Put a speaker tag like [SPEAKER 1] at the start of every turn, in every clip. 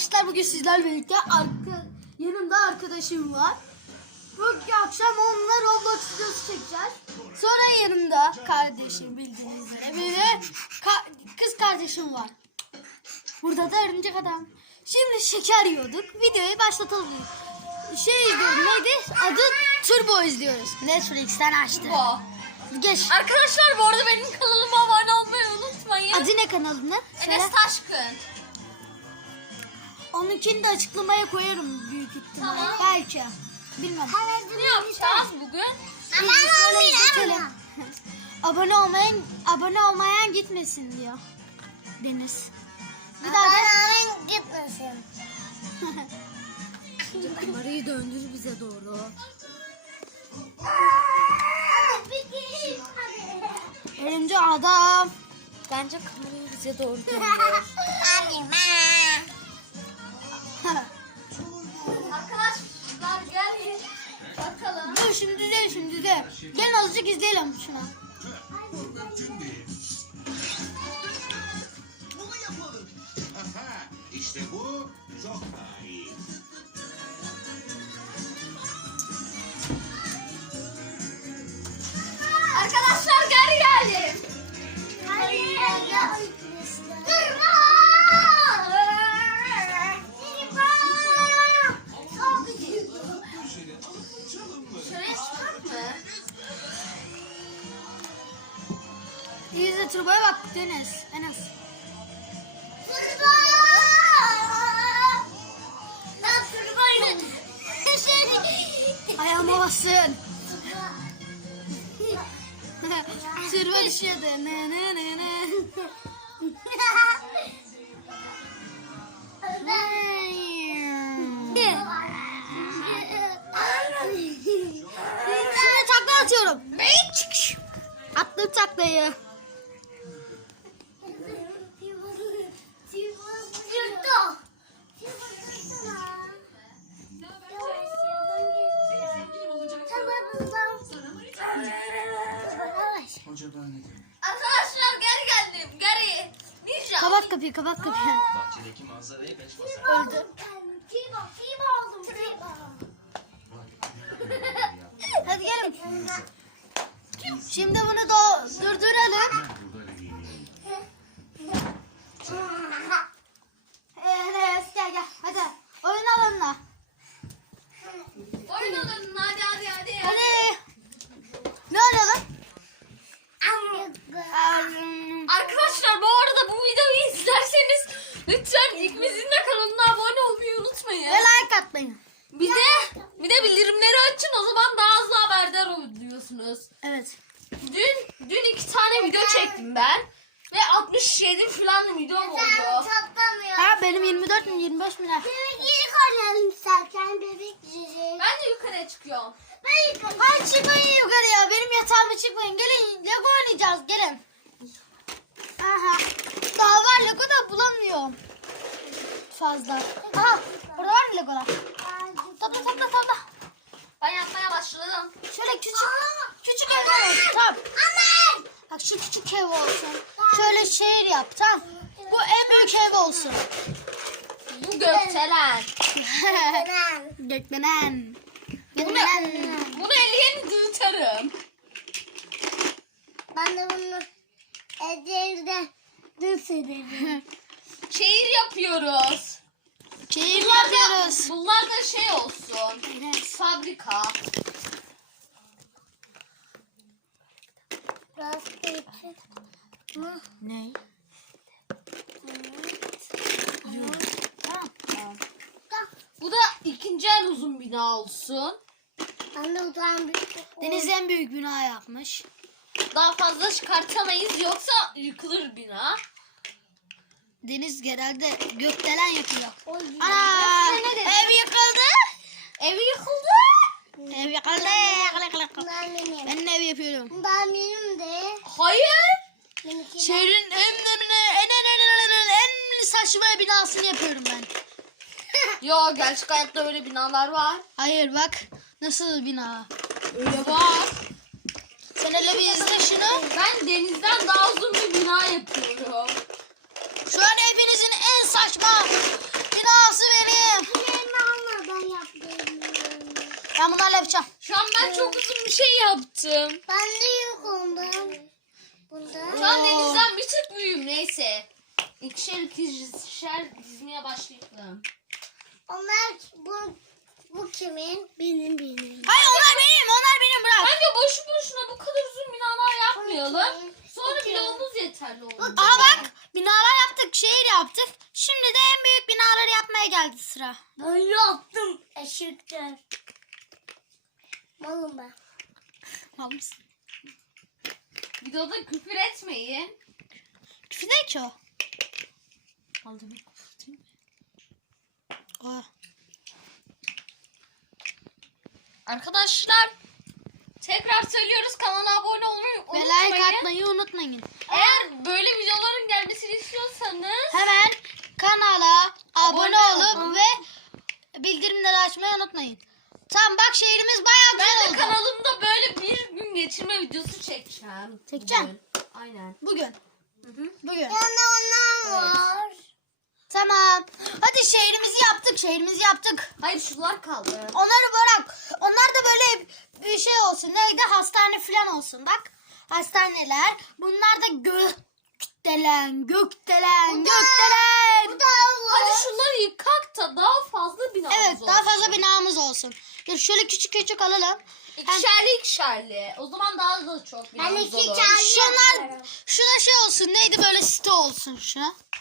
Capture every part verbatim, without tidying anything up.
[SPEAKER 1] arkadaşlar, bugün sizlerle birlikte arka, yanımda arkadaşım var. Bugün akşam onunla Roblox videosu çekeceğiz. Sonra yanımda kardeşim, bildiğiniz üzere, bir de ka kız kardeşim var. Burada da örümcek adam. Şimdi şeker yiyorduk. Videoyu başlatalım. Şey izliyoruz, neydi? Adı Turbo izliyoruz. Netflix'ten açtı.
[SPEAKER 2] Turbo.
[SPEAKER 1] Geç.
[SPEAKER 2] Arkadaşlar bu arada benim kanalıma abone olmayı unutmayın.
[SPEAKER 1] Adı ne kanalının?
[SPEAKER 2] Enes Taşkın.
[SPEAKER 1] Onunkini de açıklamaya koyarım büyük ihtimalle.
[SPEAKER 2] Tamam.
[SPEAKER 1] Belki. Bilmem.
[SPEAKER 2] Ne yapacağız bugün?
[SPEAKER 1] Biz şöyle izletelim. Abone olmayan abone olmayan gitmesin diyor Deniz. Bir daha da
[SPEAKER 3] gitmesin.
[SPEAKER 1] kamerayı döndür bize doğru. Örümcek adam.
[SPEAKER 2] Bence kamerayı bize doğru dönüyor. Arkadaşlar gelin bakalım.
[SPEAKER 1] Dur şimdi de şimdi de. Gelin azıcık izleyelim şuna.
[SPEAKER 4] Bunu yapalım. Aha, işte bu çok daha iyi.
[SPEAKER 2] Arkadaşlar geri geldim. Şöyle çıkar mı?
[SPEAKER 1] İyi de turboya bak Deniz. Enes. Ayağıma bassın. Turbo düşüyordu. Ne ne ne ne. Şimdi takla atıyorum. Attım taklayı.
[SPEAKER 2] Arkadaşlar geri geldim. Geri. Ninja.
[SPEAKER 1] Kapat kapıyı, kapat kapıyı.
[SPEAKER 4] Bahçedeki manzarayı beş basar.
[SPEAKER 1] Öldü. Hadi gelin. Şimdi bunu da durduralım. Enes gel gel hadi. Oyun alanına.
[SPEAKER 2] Oyun odanın hadi hadi hadi.
[SPEAKER 1] Hadi. Ne oynayalım?
[SPEAKER 2] Arkadaşlar bu arada bu videoyu izlerseniz lütfen ikimizin de kanalına abone olmayı unutmayın.
[SPEAKER 1] Ve like atmayın.
[SPEAKER 2] Bir de bir de bildirimleri açın, o zaman daha hızlı haberdar oluyorsunuz.
[SPEAKER 1] Evet.
[SPEAKER 2] Dün dün iki tane video çektim ben ve altmış yedi falan videom oldu.
[SPEAKER 1] Ha benim yirmi dört mi yirmi beş mi ne?
[SPEAKER 2] Ben de yukarıya çıkıyorum.
[SPEAKER 1] Hadi çıkmayın yukarıya. Benim yatağıma çıkmayın. Gelin Lego oynayacağız. Gelin. Aha. Daha var Lego da bulamıyorum. Fazla. Aha. Burada var mı Legolar? Topla topla topla.
[SPEAKER 2] Ben yapmaya başladım.
[SPEAKER 1] Şöyle küçük küçük ev olsun. Tamam. Bak şu küçük ev olsun. Şöyle şehir yap. Tamam. Bu en büyük ev olsun.
[SPEAKER 2] Bu gökdelen.
[SPEAKER 1] Gökdelen.
[SPEAKER 2] Bunu,
[SPEAKER 1] Gökdelen.
[SPEAKER 2] bunu ellerini dürterim.
[SPEAKER 3] Ben de bunu evde düz ederim.
[SPEAKER 2] Şehir yapıyoruz.
[SPEAKER 1] Şehir
[SPEAKER 2] Bunlar da,
[SPEAKER 1] yapıyoruz.
[SPEAKER 2] bunlar da şey olsun.
[SPEAKER 1] Evet.
[SPEAKER 2] Fabrika.
[SPEAKER 1] Ne?
[SPEAKER 2] Bu da ikinci en uzun bina olsun.
[SPEAKER 3] Ben de utan bir
[SPEAKER 1] Deniz en büyük bina yapmış.
[SPEAKER 2] Daha fazla çıkartamayız, yoksa yıkılır bina.
[SPEAKER 1] Deniz genelde gökdelen yapıyor.
[SPEAKER 3] Oy.
[SPEAKER 1] Ana!
[SPEAKER 2] Ne dedi?
[SPEAKER 1] Ev yıkıldı.
[SPEAKER 2] Ev yıkıldı.
[SPEAKER 1] Ev yıkıldı.
[SPEAKER 3] Ben benim.
[SPEAKER 1] Ben ev yapıyorum.
[SPEAKER 3] Ben benim de.
[SPEAKER 2] Hayır.
[SPEAKER 3] Benimki de.
[SPEAKER 1] Şehrin en en en en en en saçma binasını yapıyorum ben.
[SPEAKER 2] Yo, gerçek hayatta öyle binalar var.
[SPEAKER 1] Hayır bak nasıl bina.
[SPEAKER 2] Öyle var.
[SPEAKER 1] Sen hele bir izle şunu.
[SPEAKER 2] Ben denizden daha uzun bir bina yapıyorum.
[SPEAKER 1] Şu an hepinizin en saçma binası Ben bunlarla yapacağım.
[SPEAKER 2] Şu an ben çok uzun bir şey yaptım.
[SPEAKER 3] Ben de yok ondan. Bundan.
[SPEAKER 2] Şu an Deniz'den bir tık büyüğüm neyse. İkişer ikişer dizmeye başlayalım.
[SPEAKER 3] Onlar bu bu kimin? Benim benim.
[SPEAKER 1] Hayır onlar benim. Onlar benim bırak.
[SPEAKER 2] Bence boşu boşuna bu kadar uzun binalar yapmayalım.
[SPEAKER 3] Okey,
[SPEAKER 2] Sonra
[SPEAKER 3] okey.
[SPEAKER 2] bloğumuz yeterli olur.
[SPEAKER 1] Aha bak binalar yaptık. Şehir yaptık. Şimdi de en büyük binaları yapmaya geldi sıra.
[SPEAKER 3] Ben yaptım. Eşekler. Malım ben.
[SPEAKER 1] Mal mısın?
[SPEAKER 2] Videoda küfür etmeyin.
[SPEAKER 1] Küfür değil ki o.
[SPEAKER 2] Aldım.
[SPEAKER 1] Oh.
[SPEAKER 2] Arkadaşlar tekrar söylüyoruz, kanala abone olmayı
[SPEAKER 1] Ve
[SPEAKER 2] unutmayın.
[SPEAKER 1] like atmayı unutmayın.
[SPEAKER 2] Eğer böyle videoların gelmesini istiyorsanız
[SPEAKER 1] Hemen kanala abone,
[SPEAKER 2] Abone
[SPEAKER 1] olup
[SPEAKER 2] olun.
[SPEAKER 1] ve bildirimleri açmayı unutmayın. Tamam bak şehrimiz bayağı güzel
[SPEAKER 2] ben de
[SPEAKER 1] oldu.
[SPEAKER 2] kanalımda böyle bir gün geçirme videosu çekeceğim.
[SPEAKER 1] Çekeceğim.
[SPEAKER 2] Bugün. Aynen.
[SPEAKER 1] Bugün.
[SPEAKER 2] Hı hı.
[SPEAKER 1] Bugün.
[SPEAKER 3] Yanında onlar var.
[SPEAKER 1] Tamam. Hadi şehrimizi yaptık. Şehrimizi yaptık.
[SPEAKER 2] Hayır şunlar kaldı.
[SPEAKER 1] Onları bırak. Onlar da böyle bir şey olsun. Neydi? Hastane falan olsun. Bak. Hastaneler. Bunlar da gökdelen, gökdelen, gökdelen.
[SPEAKER 3] Bu da
[SPEAKER 2] Hadi
[SPEAKER 3] var.
[SPEAKER 2] şunları yıkak da daha fazla binamız
[SPEAKER 1] Evet,
[SPEAKER 2] olsun.
[SPEAKER 1] daha fazla binamız olsun. Dur şöyle küçük küçük alalım.
[SPEAKER 2] İkişerli ikişerli. O zaman daha da çok
[SPEAKER 3] Ben
[SPEAKER 2] binamız
[SPEAKER 3] iki
[SPEAKER 2] olur.
[SPEAKER 3] tane
[SPEAKER 1] Şunlar,
[SPEAKER 3] yaparım.
[SPEAKER 1] şuna şey olsun. Neydi böyle site olsun şu.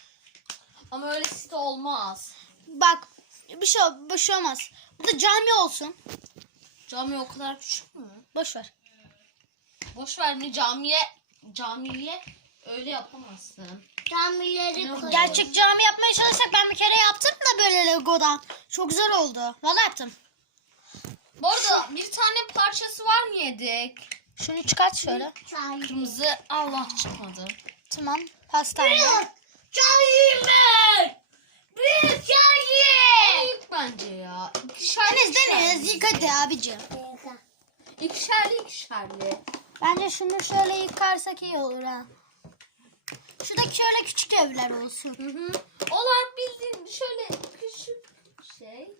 [SPEAKER 2] Ama öyle site olmaz.
[SPEAKER 1] Bak bir şey, bir şey olmaz. Burada cami olsun.
[SPEAKER 2] Cami o kadar küçük mü?
[SPEAKER 1] Boş ver.
[SPEAKER 2] Boş ver mi camiye camiye öyle yapamazsın.
[SPEAKER 3] Tamirleri
[SPEAKER 2] Yok.
[SPEAKER 3] koy.
[SPEAKER 1] Gerçek cami yapmaya çalışsak ben bir kere yaptım da böyle Lego'dan. Çok güzel oldu. Vallahi yaptım.
[SPEAKER 2] Bu arada bir tane parçası var mı yedik?
[SPEAKER 1] Şunu çıkart şöyle.
[SPEAKER 3] Çay.
[SPEAKER 2] Kırmızı Allah çıkmadı.
[SPEAKER 1] Tamam. Pastane.
[SPEAKER 3] Çay mi? Bir çay.
[SPEAKER 2] Yık bence ya. İkişerli
[SPEAKER 1] Deniz
[SPEAKER 2] ikişerli.
[SPEAKER 1] Deniz yık hadi abicim.
[SPEAKER 2] İkişerli ikişerli.
[SPEAKER 1] Bence şunu şöyle yıkarsak iyi olur ha. Şuradaki şöyle küçük evler olsun.
[SPEAKER 2] Hı hı. Onlar bildiğin şöyle küçük şey.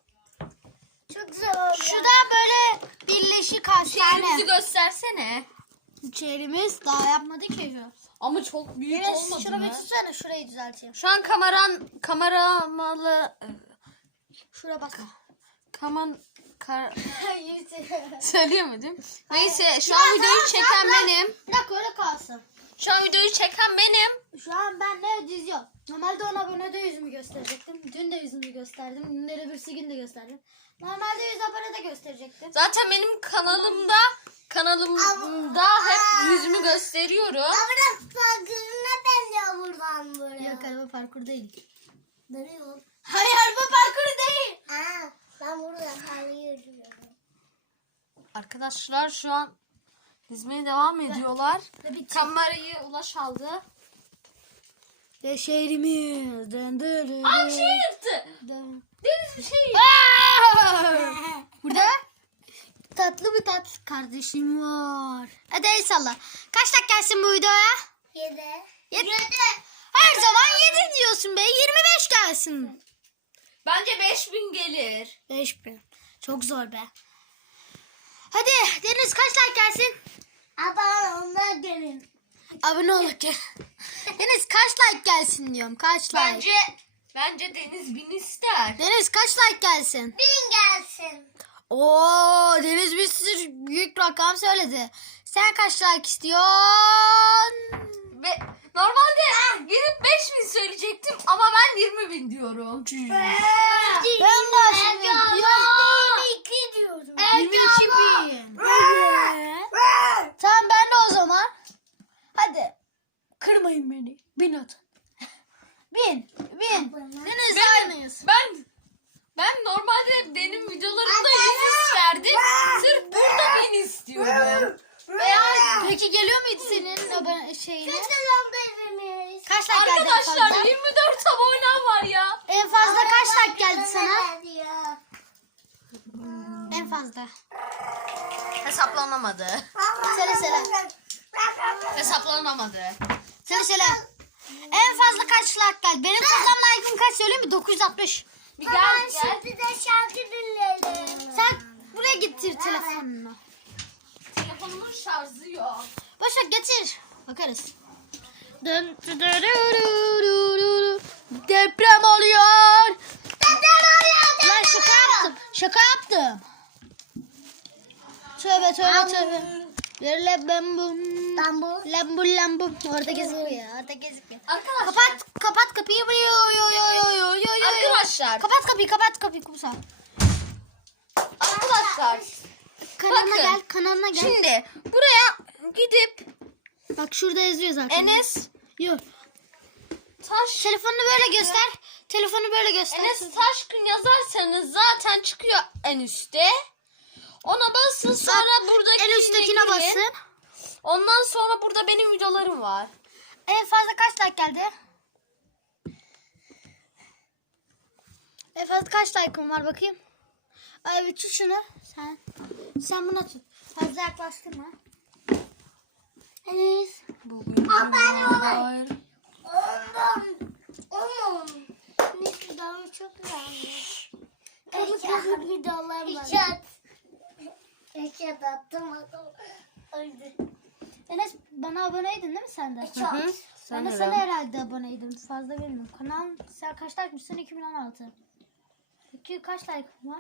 [SPEAKER 3] Çok güzel oldu.
[SPEAKER 1] Şurada böyle birleşik hastane.
[SPEAKER 2] Şehrimizi göstersene.
[SPEAKER 1] Şehrimiz daha yapmadı ki.
[SPEAKER 2] Ama çok büyük
[SPEAKER 1] Deniz
[SPEAKER 2] olmadı
[SPEAKER 1] şunu bir
[SPEAKER 2] mı?
[SPEAKER 1] tutsana şurayı düzelteyim.
[SPEAKER 2] Şu an kameran kameramalı
[SPEAKER 1] Şura bak.
[SPEAKER 2] kaman kar...
[SPEAKER 1] Hayır.
[SPEAKER 2] Söyleyemedim. Neyse şu
[SPEAKER 1] Ya
[SPEAKER 2] an videoyu
[SPEAKER 1] tamam,
[SPEAKER 2] çeken
[SPEAKER 1] tamam.
[SPEAKER 2] benim.
[SPEAKER 1] Bir dakika öyle kalsın.
[SPEAKER 2] Şu an videoyu çeken benim.
[SPEAKER 1] Şu an ben ne diziyorum? Normalde on abonede yüzümü gösterecektim. Dün de yüzümü gösterdim. Dün de öbürsü gün de gösterdim. Normalde yüz abonede gösterecektim.
[SPEAKER 2] Zaten benim kanalımda kanalımda hep yüzümü gösteriyorum.
[SPEAKER 3] Biraz farkına benziyor buradan buraya.
[SPEAKER 1] Yok araba parkur değil.
[SPEAKER 3] Dönüyor.
[SPEAKER 1] Hayır araba parkuru değil.
[SPEAKER 3] Aa, ben buradan alıyorum.
[SPEAKER 2] Arkadaşlar şu an dizmeye devam ediyorlar.
[SPEAKER 1] Tabii ki.
[SPEAKER 2] Kamerayı Ulaş aldı.
[SPEAKER 1] Ve şehrimiz. Dın dın dın
[SPEAKER 2] Aa bir şey yıktı.
[SPEAKER 1] dın.
[SPEAKER 2] Deniz bir şey.
[SPEAKER 1] Burada tatlı bir tat kardeşim var. Hadi el salla. Kaç dakika gelsin bu videoya?
[SPEAKER 3] Yedi.
[SPEAKER 1] Yedi. Her zaman yedi diyorsun be. yirmi beş gelsin.
[SPEAKER 2] Bence beş bin gelir.
[SPEAKER 1] beş bin. Çok zor be. Hadi Deniz kaç like gelsin?
[SPEAKER 3] Ama onlar gelin.
[SPEAKER 1] Abone ol. Deniz kaç like gelsin diyorum. Kaç like?
[SPEAKER 2] Bence bence Deniz bin ister.
[SPEAKER 1] Deniz kaç like gelsin?
[SPEAKER 3] Bin gelsin.
[SPEAKER 1] Oo Deniz bir sürü büyük rakam söyledi. Sen kaç like istiyorsun?
[SPEAKER 2] Ve normalde gidip beş bin söyleyecektim ama ben yirmi bin diyorum.
[SPEAKER 1] Ben başlıyorum.
[SPEAKER 3] yirmi iki diyorum.
[SPEAKER 1] yirmi iki bin. Tamam ben de o zaman. Hadi. Kırmayın beni. Bin atın. Bin. Bin. Deniz aynıyız.
[SPEAKER 2] Ben ben normalde benim videolarımda yüz isterdim. Sırf burada bin istiyorum.
[SPEAKER 1] Veya peki geliyor muydu senin abone şeyine?
[SPEAKER 3] Selamlarınız.
[SPEAKER 1] Kaç like geldi en
[SPEAKER 2] Arkadaşlar
[SPEAKER 1] fazla?
[SPEAKER 2] yirmi dört abonem var ya.
[SPEAKER 1] En fazla kaç like geldi sana?
[SPEAKER 3] sana?
[SPEAKER 1] En fazla.
[SPEAKER 2] Hesaplanamadı.
[SPEAKER 1] Söyle söyle.
[SPEAKER 2] Hesaplanamadı.
[SPEAKER 1] Söyle söyle. En fazla kaç like geldi? Benim toplam like'ım kaç söyleyeyim mi? dokuz yüz altmış.
[SPEAKER 2] Bir gel gel.
[SPEAKER 3] Şimdi de şarkı dinleyelim.
[SPEAKER 1] Sen Buraya getir telefonunu.
[SPEAKER 2] Telefonumun şarjı yok.
[SPEAKER 1] Başak getir. Bakarız. Dın dı dı dı dı dı dı. Deprem oluyor.
[SPEAKER 3] Deprem oluyor.
[SPEAKER 1] Lan şaka yaptım. Şaka yaptım. Tövbe tövbe tövbe. Yerle ben bum.
[SPEAKER 3] Lambu.
[SPEAKER 1] Lambul lambum. Orada gözükmüyor. Orada gözükmüyor.
[SPEAKER 2] Arkadaşlar.
[SPEAKER 1] Kapat kapat kapıyı. Yo yo yo yo yo yo yo.
[SPEAKER 2] Arkadaşlar.
[SPEAKER 1] Kapat kapıyı kapat kapıyı kumsal.
[SPEAKER 2] Arkadaşlar.
[SPEAKER 1] Kanalına
[SPEAKER 2] Bakın.
[SPEAKER 1] gel kanalına gel.
[SPEAKER 2] Şimdi buraya gidip
[SPEAKER 1] Bak şurada yazıyor zaten.
[SPEAKER 2] Enes
[SPEAKER 1] Yok.
[SPEAKER 2] Taş
[SPEAKER 1] Telefonunu böyle göster. Telefonu böyle göster.
[SPEAKER 2] Enes Taşkın yazarsanız zaten çıkıyor en üstte. Ona basın sonra buradaki
[SPEAKER 1] en üsttekine basın.
[SPEAKER 2] Ondan sonra burada benim videolarım var.
[SPEAKER 1] En fazla kaç like geldi? En fazla kaç like'ım var bakayım. Ay bir tut şunu. Sen. Sen bunu tut. Fazla yaklaştırma. Enes.
[SPEAKER 2] Bugün
[SPEAKER 3] Abone olun.
[SPEAKER 2] var.
[SPEAKER 3] Ondan. Onun. Neyse daha çok güzelmiş. Kırmızı kızıl videolar var. İçat. İçat attım adam. Öldü.
[SPEAKER 1] Enes bana aboneydin değil mi sen de?
[SPEAKER 3] İçat.
[SPEAKER 1] Ben de
[SPEAKER 2] Sanırım.
[SPEAKER 1] sana herhalde aboneydim. Fazla bilmiyorum. Kanal sen kaç like'mışsın? iki bin on altı. Peki kaç like var?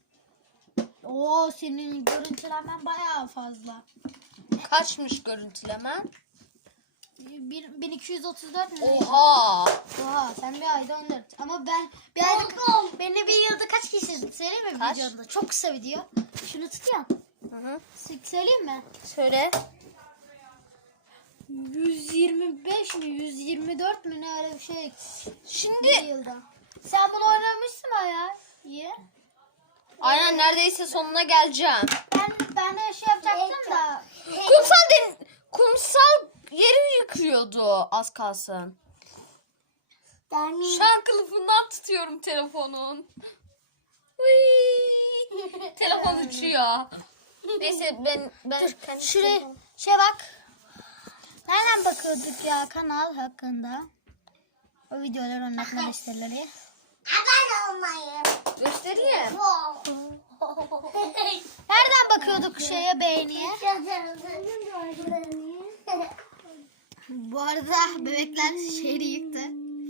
[SPEAKER 1] Oo senin görüntülenmen bayağı fazla.
[SPEAKER 2] Kaçmış görüntülemen?
[SPEAKER 1] Bir- bin iki yüz otuz dört mü?
[SPEAKER 2] Oha.
[SPEAKER 1] Oha sen bir ayda on dört. Ama ben bir ayda beni bir yılda kaç kişi izledi söyleyeyim mi
[SPEAKER 2] Kaç?
[SPEAKER 1] videomda? Çok kısa video. Şunu tut ya.
[SPEAKER 2] Hı hı.
[SPEAKER 1] Sık söyleyeyim mi?
[SPEAKER 2] Söyle.
[SPEAKER 1] yüz yirmi beş mi? yüz yirmi dört mü ne öyle bir şey. Bir
[SPEAKER 2] Şimdi
[SPEAKER 1] yılda. Sen bunu oynamışsın bayağı. İyi.
[SPEAKER 2] aynen neredeyse sonuna geleceğim.
[SPEAKER 1] Ben ben de şey yapacaktım da.
[SPEAKER 2] Kumsal den kumsal yeri yıkıyordu az kalsın.
[SPEAKER 3] Dermin.
[SPEAKER 2] Şu an kılıfından tutuyorum telefonun. Uy. Telefon uçuyor. Neyse ben ben kendi
[SPEAKER 1] Şuraya
[SPEAKER 2] telefon-
[SPEAKER 1] şey bak. Nereden bakıyorduk ya kanal hakkında? O videoları oynatma listeleri.
[SPEAKER 3] Abone olmayı.
[SPEAKER 2] göstereyim.
[SPEAKER 1] Nereden bakıyorduk şeye beğeniye? Bu arada bebekler şehri yıktı.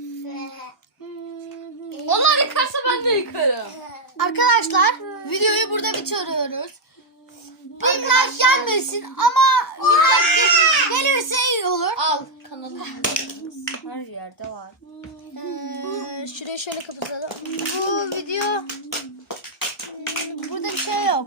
[SPEAKER 2] Onlar yıkarsa ben de yıkarım.
[SPEAKER 1] Arkadaşlar videoyu burada bitiriyoruz. Bir like gelmesin ama bir like gelirse iyi olur.
[SPEAKER 2] Al kanalım. Her yerde var.
[SPEAKER 1] Ee, şurayı şöyle kapatalım. Bu video burada bir şey yok.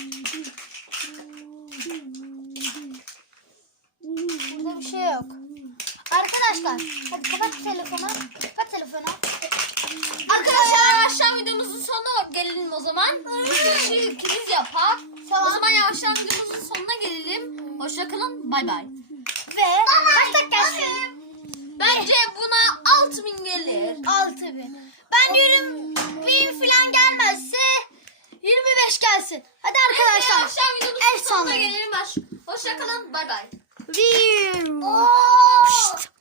[SPEAKER 1] Burada bir şey yok. Arkadaşlar hadi kapat telefonu. Kapat telefonu.
[SPEAKER 2] Arkadaşlar aşağı videomuzun sonuna gelelim o zaman. Şu ikimiz yapak.
[SPEAKER 1] Tamam.
[SPEAKER 2] O zaman yavaştan videomuzun sonuna gelelim. Hoşçakalın. Bay bay.
[SPEAKER 1] Ve kaç dakika gelsin?
[SPEAKER 2] Bence buna altı bin gelir.
[SPEAKER 1] Altı bin. Ben yirmi bin falan gelmezse yirmi beş gelsin. Hadi arkadaşlar.
[SPEAKER 2] Yavaştan
[SPEAKER 1] El
[SPEAKER 2] videomuzun sonuna
[SPEAKER 1] sallayın.
[SPEAKER 2] gelelim. Hoşçakalın. Bay bay.
[SPEAKER 1] Bir. Pişt.